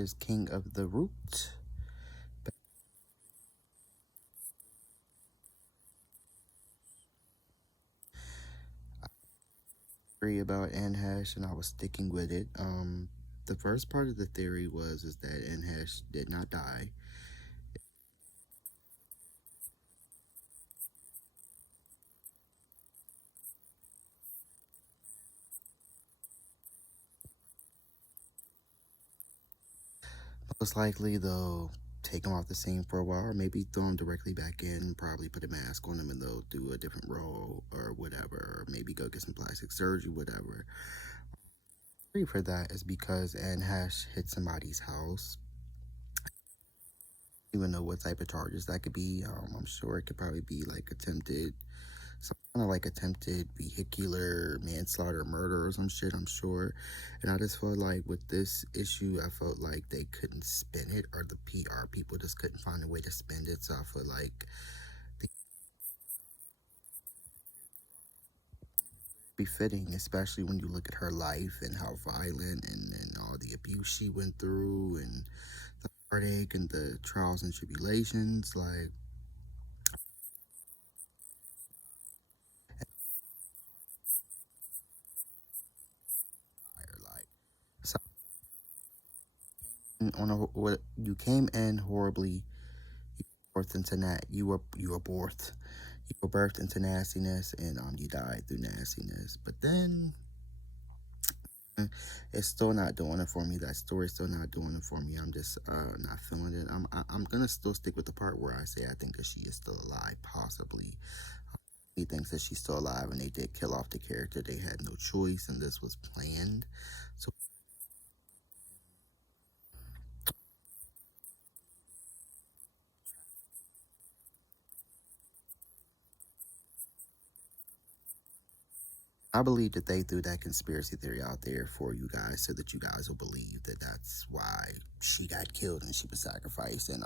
is King of the Root. Theory about Anhash, and I was sticking with it. The first part of the theory is that Anhash did not die. Most likely they'll take him off the scene for a while, or maybe throw him directly back in, probably put a mask on him and they'll do a different role or whatever, or maybe go get some plastic surgery, whatever. The reason for that is because Anhash hit somebody's house. Even know what type of charges that could be. I'm sure it could probably be like some kind of like attempted vehicular manslaughter, murder, or some shit. I'm sure. And I just felt like with this issue, I felt like they couldn't spin it, or the PR people just couldn't find a way to spin it. So I feel like they befitting, especially when you look at her life and how violent and all the abuse she went through and the heartache and the trials and tribulations. Like so on a, what you came in horribly, you were birthed into you were birthed into nastiness, and you died through nastiness. But then it's still not doing it for me. That story's still not doing it for me. I'm just not feeling it. I'm gonna still stick with the part where I say I think that she is still alive, possibly. He thinks that she's still alive, and they did kill off the character. They had no choice, and this was planned. So I believe that they threw that conspiracy theory out there for you guys so that you guys will believe that that's why she got killed and she was sacrificed. And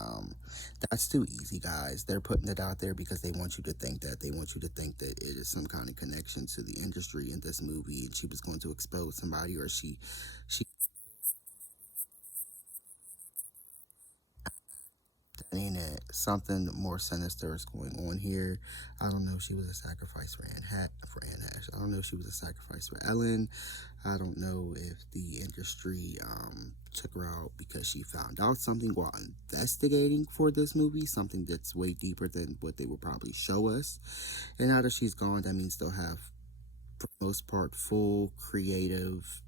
that's too easy, guys. They're putting it out there because they want you to think that. They want you to think that it is some kind of connection to the industry in this movie, and she was going to expose somebody, or she mean that something more sinister is going on here. I don't know if she was a sacrifice for Anne Hash. I don't know if she was a sacrifice for Ellen. I don't know if the industry took her out because she found out something while investigating for this movie, something that's way deeper than what they would probably show us. And now that she's gone, that means they'll have, for the most part, full creative.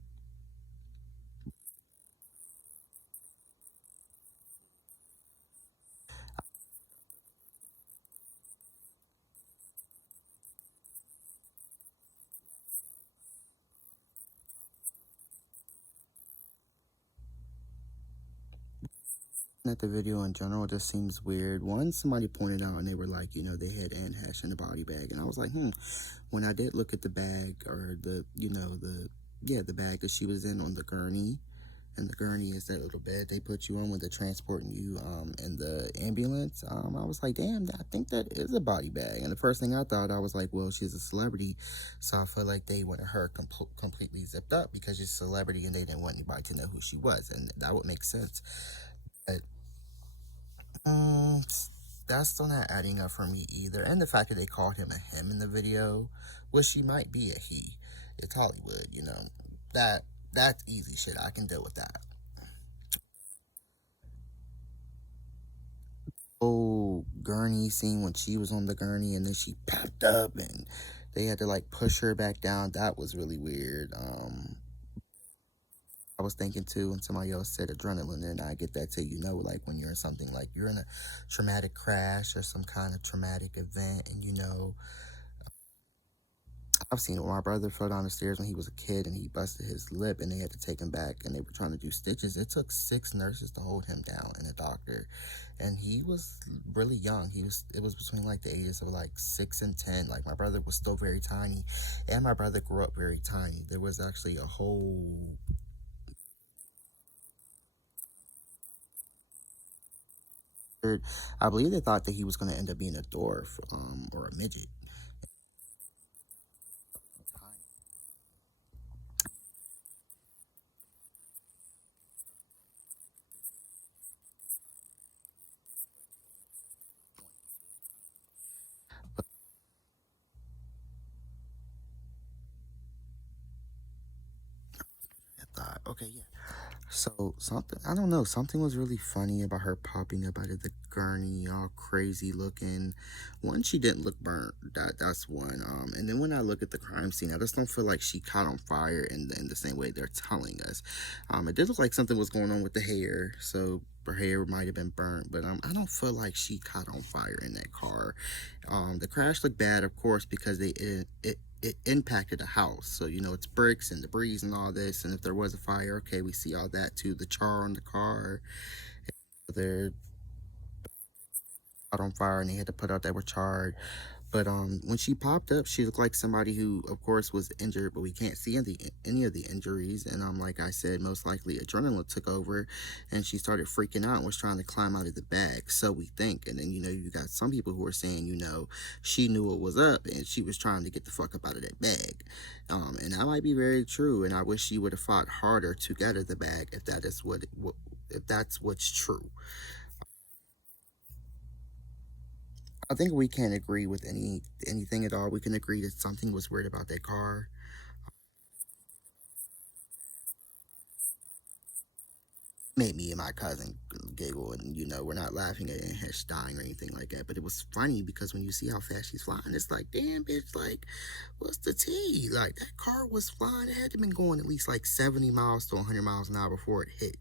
At the video in general just seems weird. One, somebody pointed out and they were like, they had Anne Hash in the body bag, and I was like, When I did look at the bag, or the bag that she was in on the gurney, and the gurney is that little bed they put you on when they're transporting you in the ambulance. I was like, damn, I think that is a body bag. And the first thing I thought, I was like, well, she's a celebrity, so I feel like they wanted her completely zipped up because she's a celebrity and they didn't want anybody to know who she was, and that would make sense. But um, that's still not adding up for me either. And the fact that they called him a him in the video, which she might be a he. It's Hollywood, That that's easy shit. I can deal with that. Oh, gurney scene when she was on the gurney and then she popped up and they had to like push her back down. That was really weird. I was thinking too, and somebody else said adrenaline, and I get that too. Like when you're in something like you're in a traumatic crash or some kind of traumatic event, and I've seen it. My brother fell down the stairs when he was a kid and he busted his lip, and they had to take him back and they were trying to do stitches. It took 6 nurses to hold him down and a doctor. And he was really young. It was between like the ages of like 6 and 10. Like my brother was still very tiny, and my brother grew up very tiny. There was actually a whole, I believe they thought that he was going to end up being a dwarf or a midget. Okay, yeah. So something, I don't know, something was really funny about her popping up out of the gurney, all crazy looking. One, she didn't look burnt. That's one. And then when I look at the crime scene, I just don't feel like she caught on fire in the same way they're telling us. It did look like something was going on with the hair, so her hair might have been burnt, but I don't feel like she caught on fire in that car. The crash looked bad, of course, because it impacted a house. So, it's bricks and debris and all this. And if there was a fire, okay, we see all that too. The char on the car, they're out on fire and they had to put out that were charred. But when she popped up, she looked like somebody who, of course, was injured, but we can't see any of the injuries. And like I said, most likely adrenaline took over, and she started freaking out and was trying to climb out of the bag. So we think. And then you got some people who are saying she knew what was up and she was trying to get the fuck up out of that bag. And that might be very true. And I wish she would have fought harder to get out of the bag if that is if that's what's true. I think we can't agree with anything at all. We can agree that something was weird about that car. Made me and my cousin giggle, and we're not laughing at her dying or anything like that. But it was funny because when you see how fast she's flying, it's like, damn, bitch, like, what's the tea? Like, that car was flying. It had to been going at least like 70 miles to 100 miles an hour before it hit.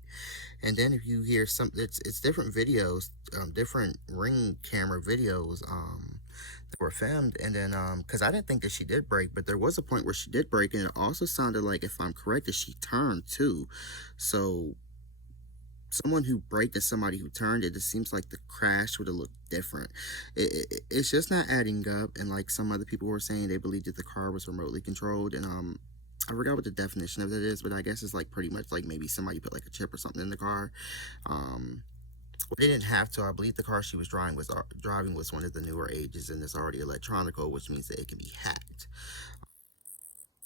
And then if you hear it's different videos, different ring camera videos, that were filmed. And then, because I didn't think that she did break, but there was a point where she did break, and it also sounded like, if I'm correct, that she turned too. So someone who braked and somebody who turned, it just seems like the crash would have looked different. It's just not adding up. And like some other people were saying, they believed that the car was remotely controlled. And I forgot what the definition of that is, but I guess it's like pretty much like maybe somebody put like a chip or something in the car. Well, they didn't have to. I believe the car she was driving was one of the newer ages, and it's already electronical, which means that it can be hacked.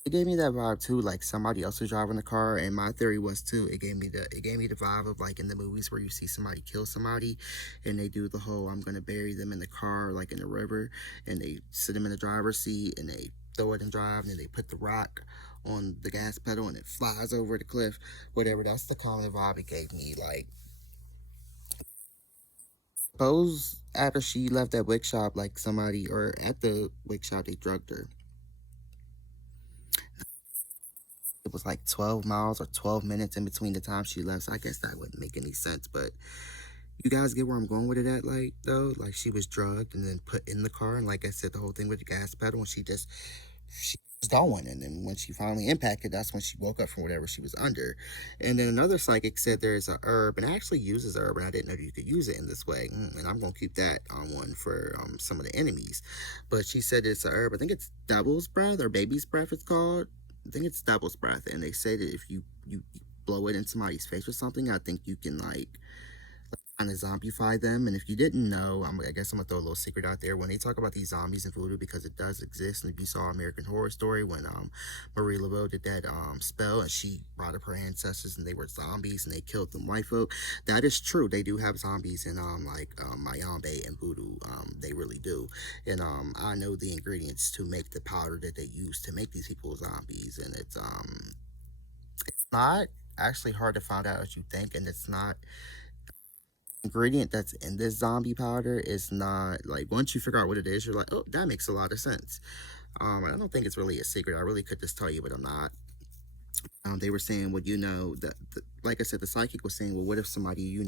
It gave me that vibe too, like somebody else was driving the car, and my theory was too. It gave me the vibe of like in the movies where you see somebody kill somebody, and they do the whole "I'm gonna bury them in the car, like in the river," and they sit them in the driver's seat and they throw it and drive, and then they put the rock on the gas pedal and it flies over the cliff, whatever. That's the kind of vibe it gave me. Like, suppose after she left that wig shop, like somebody, or at the wig shop, they drugged her. It was like 12 miles or 12 minutes in between the time she left. So I guess that wouldn't make any sense. But you guys get where I'm going with it at, like, though? Like, she was drugged and then put in the car. And like I said, the whole thing with the gas pedal, and she was going. And then when she finally impacted, that's when she woke up from whatever she was under. And then another psychic said there's a herb, and it actually uses herb, and I didn't know you could use it in this way. And I'm going to keep that on one for some of the enemies. But she said it's a herb. I think it's devil's breath or baby's breath, it's called. I think it's devil's breath, and they say that if you blow it in somebody's face or something, I think you can like kind of zombify them. And if you didn't know, I guess I'm gonna throw a little secret out there. When they talk about these zombies and voodoo, because it does exist, and if you saw American Horror Story when Marie Laveau did that spell and she brought up her ancestors and they were zombies and they killed them white folk, that is true. They do have zombies in like Mayambe and voodoo. They really do. And I know the ingredients to make the powder that they use to make these people zombies, and it's not actually hard to find out as you think, and it's not ingredient that's in this zombie powder is not like, once you figure out what it is, you're like, oh, that makes a lot of sense. I don't think it's really a secret. I really could just tell you, but I'm not. They were saying, well, like I said, the psychic was saying, well, what if somebody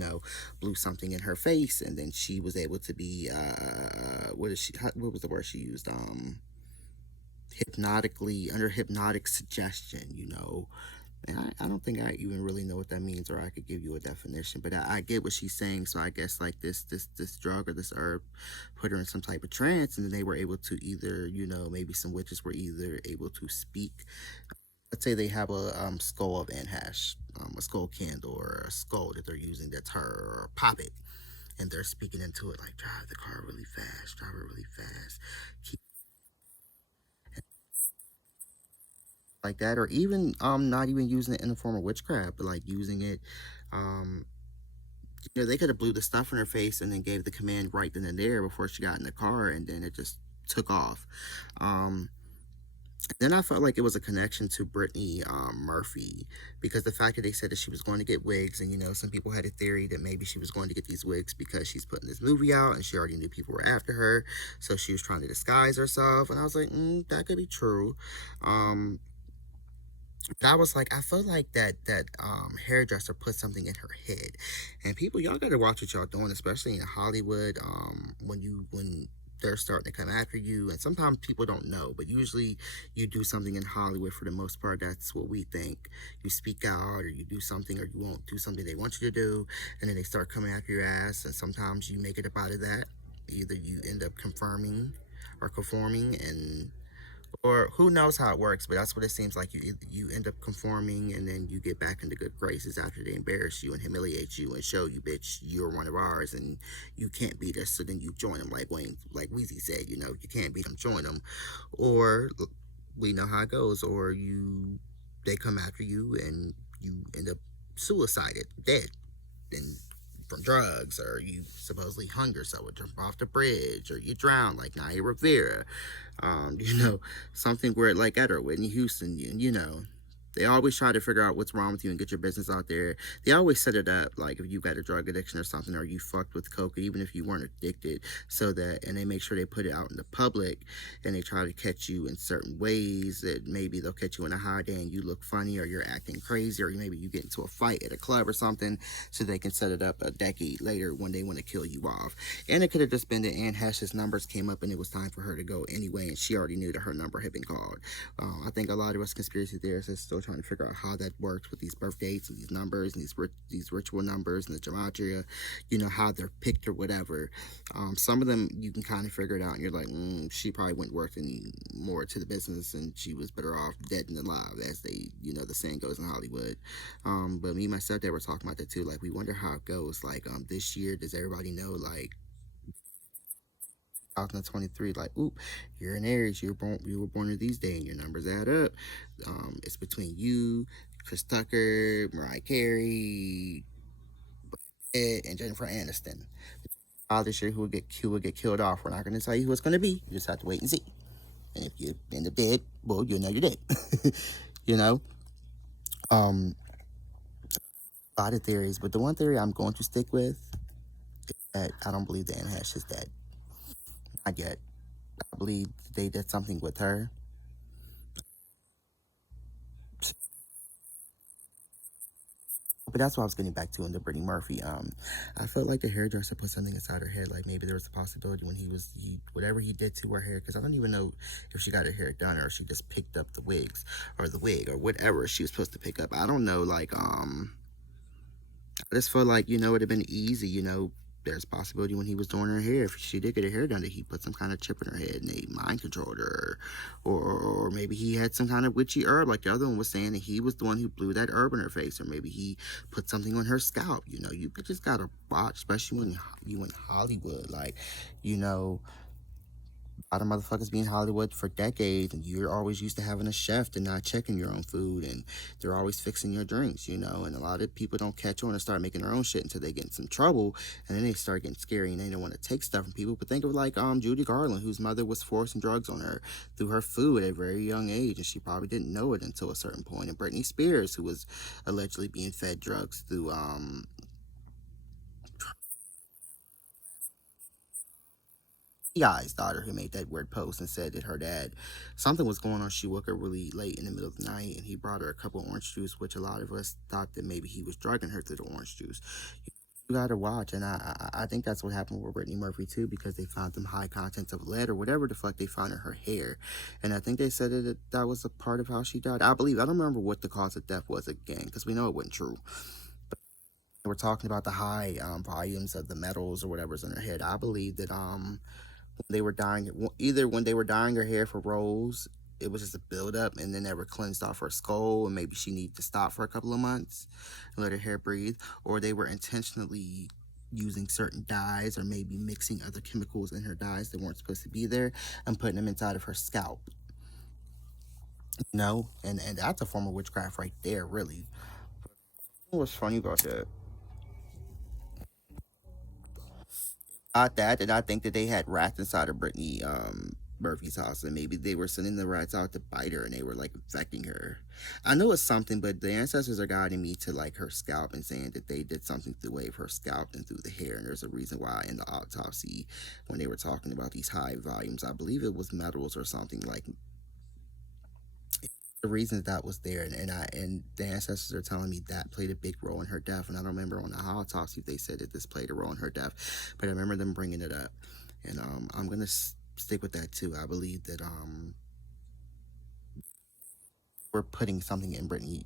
blew something in her face, and then she was able to be what was the word she used, hypnotically, under hypnotic suggestion. And I don't think I even really know what that means, or I could give you a definition, but I get what she's saying. So I guess like this drug or this herb put her in some type of trance, and then they were able to either, maybe some witches were either able to speak. Let's say they have a skull of Anhash, a skull candle, or a skull that they're using that's her, or pop it, and they're speaking into it like, drive the car really fast, drive it really fast, keep like that, or even not even using it in the form of witchcraft, but like using it, um they could have blew the stuff in her face and then gave the command right then and there before she got in the car, and then it just took off. um Then I felt like it was a connection to Brittany Murphy, because the fact that they said that she was going to get wigs, and some people had a theory that maybe she was going to get these wigs because she's putting this movie out and she already knew people were after her, so she was trying to disguise herself. And I was like, that could be true. Um, but I was like, I feel like that hairdresser put something in her head, and people, y'all gotta watch what y'all doing, especially in Hollywood. When they're starting to come after you, and sometimes people don't know, but usually you do something in Hollywood, for the most part, that's what we think. You speak out, or you do something, or you won't do something they want you to do, and then they start coming after your ass, and sometimes you make it up out of that. Either you end up confirming or conforming, and or who knows how it works, but that's what it seems like. You end up conforming, and then you get back into good graces after they embarrass you and humiliate you and show you, bitch, you're one of ours and you can't beat us. So then you join them, like Weezy said, you can't beat them, join them. Or we know how it goes. Or they come after you and you end up suicided, dead, and from drugs, or you supposedly hung yourself or jump off the bridge, or you drown like Naya Rivera, um, you know, something where, like Ed or Whitney Houston, they always try to figure out what's wrong with you and get your business out there. They always set it up like if you got a drug addiction or something, or you fucked with coke, even if you weren't addicted, and they make sure they put it out in the public, and they try to catch you in certain ways that maybe they'll catch you in a high day and you look funny, or you're acting crazy, or maybe you get into a fight at a club or something, so they can set it up a decade later when they want to kill you off. And it could have just been that Anne Hesh's numbers came up and it was time for her to go anyway, and she already knew that her number had been called. I think a lot of us conspiracy theorists are still trying to figure out how that works with these birth dates and these numbers and these ritual numbers and the gematria, how they're picked or whatever. Some of them you can kind of figure it out, and you're like, she probably wouldn't work any more to the business, and she was better off dead than alive, as the saying goes in Hollywood. But me and my stepdad were talking about that too. Like, we wonder how it goes. Like, this year, does everybody know, like, 2023, like, oop, you're an Aries, you were born in these days, and your numbers add up. It's between you, Chris Tucker, Mariah Carey, Ed, and Jennifer Aniston. This year, who would get killed off. We're not going to tell you who it's going to be. You just have to wait and see. And if you end up dead, well, you'll know you're dead. you know. Um, a lot of theories, but the one theory I'm going to stick with is that I don't believe that Anne Hesh is dead. Not yet. I believe they did something with her. But that's what I was getting back to in the Brittany Murphy. I felt like the hairdresser put something inside her head. Like, maybe there was a possibility when whatever he did to her hair, because I don't even know if she got her hair done or if she just picked up the wigs or the wig or whatever she was supposed to pick up. I don't know. Like, I just felt like, it would have been easy, there's a possibility when he was doing her hair, if she did get her hair done, that he put some kind of chip in her head and they mind controlled her. Or maybe he had some kind of witchy herb, like the other one was saying, that he was the one who blew that herb in her face. Or maybe he put something on her scalp. You just gotta watch, especially when you in Hollywood. Like, you know, a lot of motherfuckers be in Hollywood for decades, and you're always used to having a chef and not checking your own food, and they're always fixing your drinks, and a lot of people don't catch on and start making their own shit until they get in some trouble, and then they start getting scary and they don't want to take stuff from people. But think of like Judy Garland, whose mother was forcing drugs on her through her food at a very young age, and she probably didn't know it until a certain point. And Britney Spears, who was allegedly being fed drugs through T.I.'s daughter, who made that weird post and said that her dad, something was going on. She woke up really late in the middle of the night, and he brought her a cup of orange juice, which a lot of us thought that maybe he was drugging her through the orange juice. You gotta watch, and I think that's what happened with Brittany Murphy too, because they found them high contents of lead or whatever the fuck they found in her hair, and I think they said that was a part of how she died. I don't remember what the cause of death was again, because we know it wasn't true. We're talking about the high volumes of the metals or whatever's in her head. I believe that they were dyeing, either when they were dyeing her hair for roles, it was just a buildup, and then they were cleansed off her skull, and maybe she needed to stop for a couple of months and let her hair breathe, or they were intentionally using certain dyes or maybe mixing other chemicals in her dyes that weren't supposed to be there and putting them inside of her scalp. And that's a form of witchcraft right there, really. What's funny about that? Not that, and I think that they had rats inside of Britney. Murphy's house, and maybe they were sending the rats out to bite her and they were like infecting her. I know it's something, but the ancestors are guiding me to like her scalp and saying that they did something to the way of her scalp and through the hair. And there's a reason why in the autopsy, when they were talking about these high volumes, I believe it was metals or something like the reasons that was there, and the ancestors are telling me that played a big role in her death. And I don't remember on the autopsy if they said that this played a role in her death, but I remember them bringing it up, and I'm gonna stick with that too. I believe that we're putting something in Brittany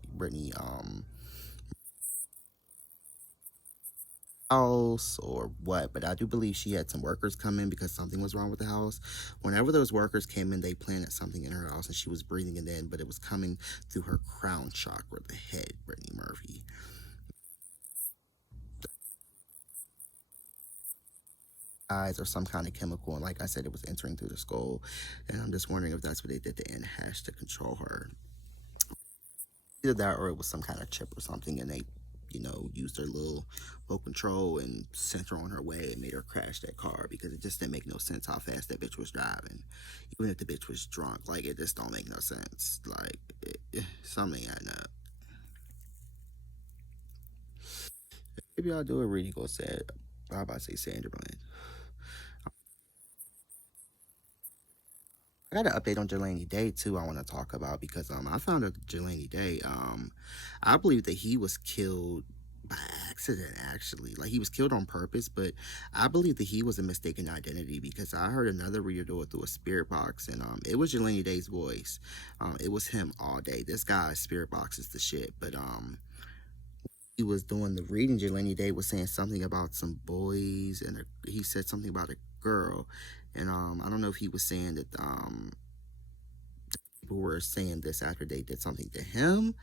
house or what, but I do believe she had some workers come in because something was wrong with the house. Whenever those workers came in, they planted something in her house and she was breathing it in, but it was coming through her crown chakra, the head, Brittany Murphy. Eyes or some kind of chemical, and like I said, it was entering through the skull. And I'm just wondering if that's what they did to Anne Hash to control her. Either that or it was some kind of chip or something, and they, used their little remote control and sent her on her way and made her crash that car because it just didn't make no sense how fast that bitch was driving. Even if the bitch was drunk, like it just don't make no sense. Like something adding up. Maybe I'll do a reading go sad. I'm about to say Sandra Bland. I got an update on Jelani Day too. I want to talk about because I found out Jelani Day. I believe that he was killed by accident. Actually, like he was killed on purpose, but I believe that he was a mistaken identity because I heard another reader do it through a spirit box, and it was Jelani Day's voice. It was him all day. This guy's spirit box is the shit, but he was doing the reading. Jelani Day was saying something about some boys, and he said something about a girl, and I don't know if he was saying that people were saying this after they did something to him,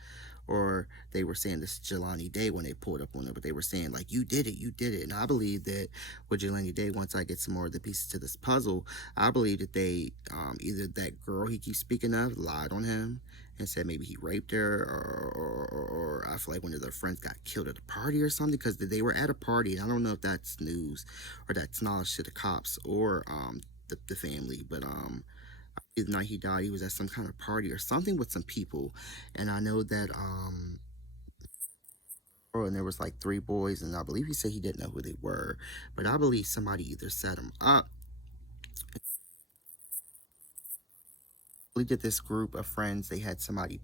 or they were saying this to Jelani Day when they pulled up on it, but they were saying like, you did it, you did it. And I believe that with Jelani Day, once I get some more of the pieces to this puzzle, I believe that they, either that girl he keeps speaking of lied on him and said maybe he raped her, or I feel like one of their friends got killed at a party or something, because they were at a party, and I don't know if that's news or that's knowledge to the cops or the family, but the night he died, he was at some kind of party or something with some people, and I know that and there was like three boys, and I believe he said he didn't know who they were, but I believe somebody either set him up. I believe that this group of friends, they had somebody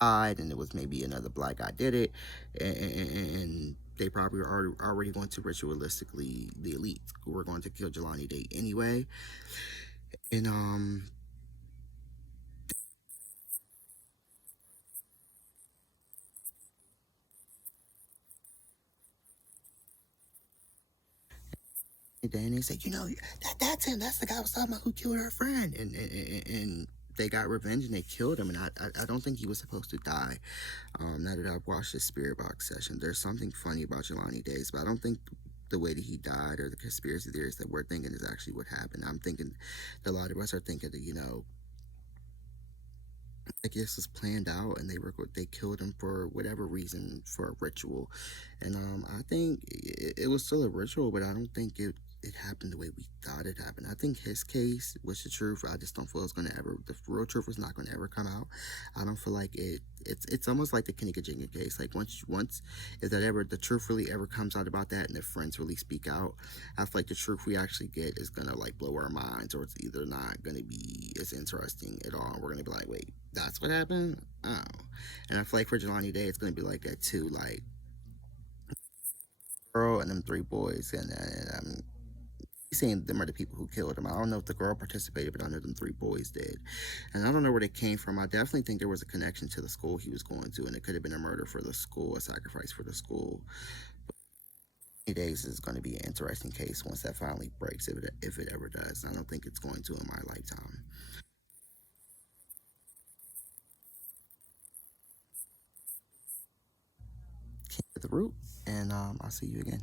died, and it was maybe another black guy did it, and they probably were already going to ritualistically, the elite who were going to kill Jelani Day anyway, and and then they said, that's him. That's the guy I was talking about who killed our friend. And they got revenge and they killed him. And I don't think he was supposed to die. Now that I've watched the Spirit Box session, there's something funny about Jelani Days, but I don't think the way that he died or the conspiracy theories that we're thinking is actually what happened. I'm thinking that a lot of us are thinking that, I guess was planned out, and they killed him for whatever reason, for a ritual, and I think it was still a ritual, but I don't think it happened the way we thought it happened. I think his case was the truth. I just don't feel it's gonna ever, the real truth was not gonna ever come out. I don't feel like it's almost like the Kenny Kajinga case. Like once if that ever, the truth really ever comes out about that, and if friends really speak out, I feel like the truth we actually get is gonna like blow our minds, or it's either not gonna be as interesting at all. We're gonna be like, wait, that's what happened? Oh. And I feel like for Jelani Day, it's gonna be like that too. Like, girl and them three boys, and he's saying them are the people who killed him. I don't know if the girl participated, but I know them three boys did. And I don't know where they came from. I definitely think there was a connection to the school he was going to, and it could have been a murder for the school, a sacrifice for the school. Days is going to be an interesting case once that finally breaks, if it ever does. I don't think it's going to in my lifetime. King of the root, and I'll see you again.